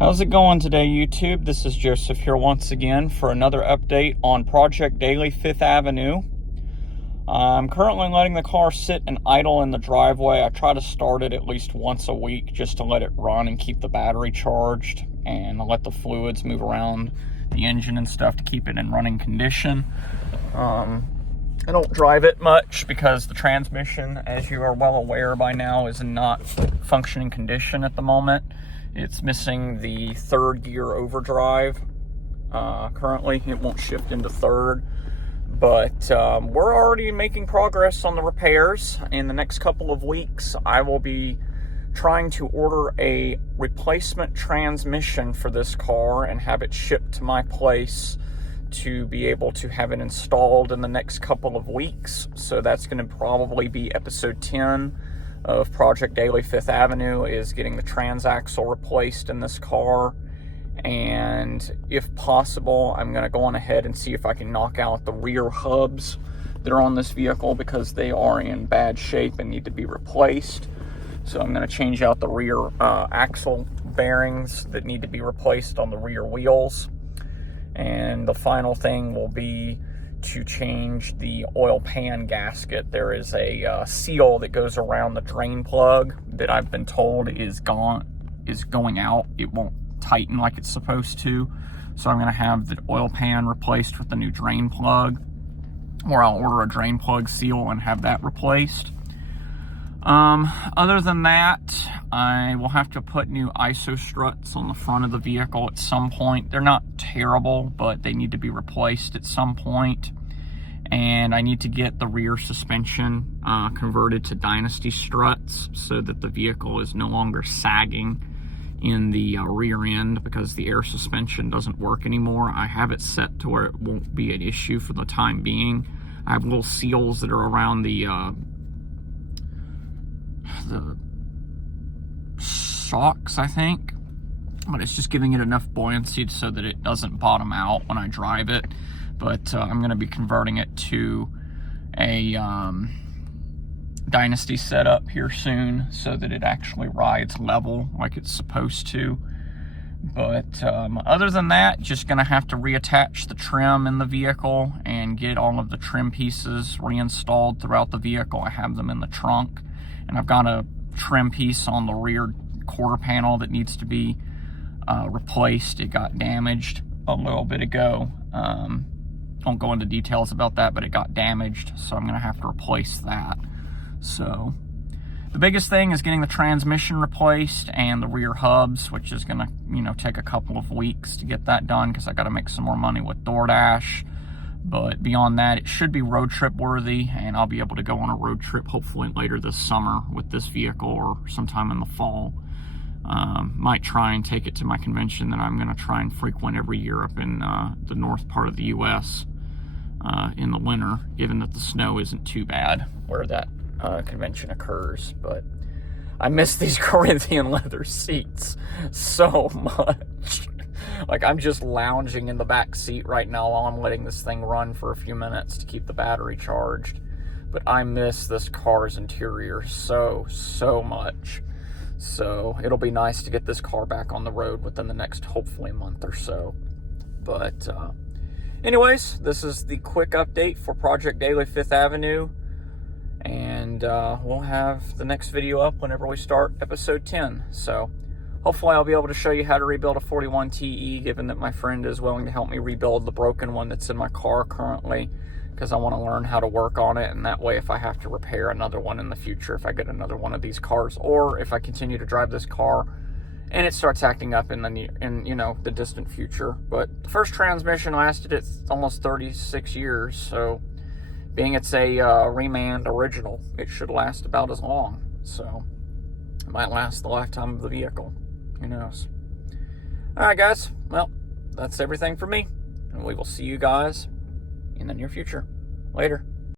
How's it going today, YouTube? This is Joseph here once again for another update on Project Daily 5th Avenue. I'm currently letting the car sit and idle in the driveway. I try to start it at least once a week just to let it run and keep the battery charged and let the fluids move around the engine and stuff to keep it in running condition. I don't drive it much because the transmission, as you are well aware by now, is in not functioning condition at the moment. It's missing the third gear overdrive. Currently, it won't shift into third. But we're already making progress on the repairs. In the next couple of weeks, I will be trying to order a replacement transmission for this car and have it shipped to my place to be able to have it installed in the next couple of weeks. So that's going to probably be episode 10 of Project Daily 5th Avenue, is getting the transaxle replaced in this car. And if possible, I'm going to go on ahead and see if I can knock out the rear hubs that are on this vehicle because they are in bad shape and need to be replaced. So I'm going to change out the rear axle bearings that need to be replaced on the rear wheels. And the final thing will be to change the oil pan gasket. There is a seal that goes around the drain plug that I've been told is going out. It won't tighten like it's supposed to. So I'm going to have the oil pan replaced with the new drain plug, or I'll order a drain plug seal and have that replaced. Other than that, I will have to put new ISO struts on the front of the vehicle at some point. They're not terrible, but they need to be replaced at some point. And I need to get the rear suspension converted to Dynasty struts so that the vehicle is no longer sagging in the rear end because the air suspension doesn't work anymore. I have it set to where it won't be an issue for the time being. I have little seals that are around the shocks, I think, but it's just giving it enough buoyancy so that it doesn't bottom out when I drive it. But I'm going to be converting it to a Dynasty setup here soon so that it actually rides level like it's supposed to. But other than that, just going to have to reattach the trim in the vehicle and get all of the trim pieces reinstalled throughout the vehicle. I have them in the trunk, and I've got a trim piece on the rear quarter panel that needs to be replaced. It got damaged a little bit ago. Don't go into details about that, but it got damaged, so I'm going to have to replace that. So the biggest thing is getting the transmission replaced and the rear hubs, which is going to, take a couple of weeks to get that done because I got to make some more money with DoorDash. But beyond that, it should be road trip worthy, and I'll be able to go on a road trip hopefully later this summer with this vehicle or sometime in the fall. Might try and take it to my convention that I'm going to try and frequent every year up in the north part of the U.S. In the winter, given that the snow isn't too bad where that convention occurs. But I miss these Corinthian leather seats so much. Like, I'm just lounging in the back seat right now while I'm letting this thing run for a few minutes to keep the battery charged. But I miss this car's interior so much. So it'll be nice to get this car back on the road within the next, hopefully, month or so. But anyways, this is the quick update for Project Daily 5th Avenue. And we'll have the next video up whenever we start episode 10. So hopefully I'll be able to show you how to rebuild a 41 TE, given that my friend is willing to help me rebuild the broken one that's in my car currently, because I want to learn how to work on it, and that way if I have to repair another one in the future, if I get another one of these cars, or if I continue to drive this car and it starts acting up in the distant future. But the first transmission lasted it almost 36 years, so being it's a Remand original, it should last about as long. So it might last the lifetime of the vehicle. Who knows? Alright guys, well, that's everything for me, and we will see you guys in the near future. Later.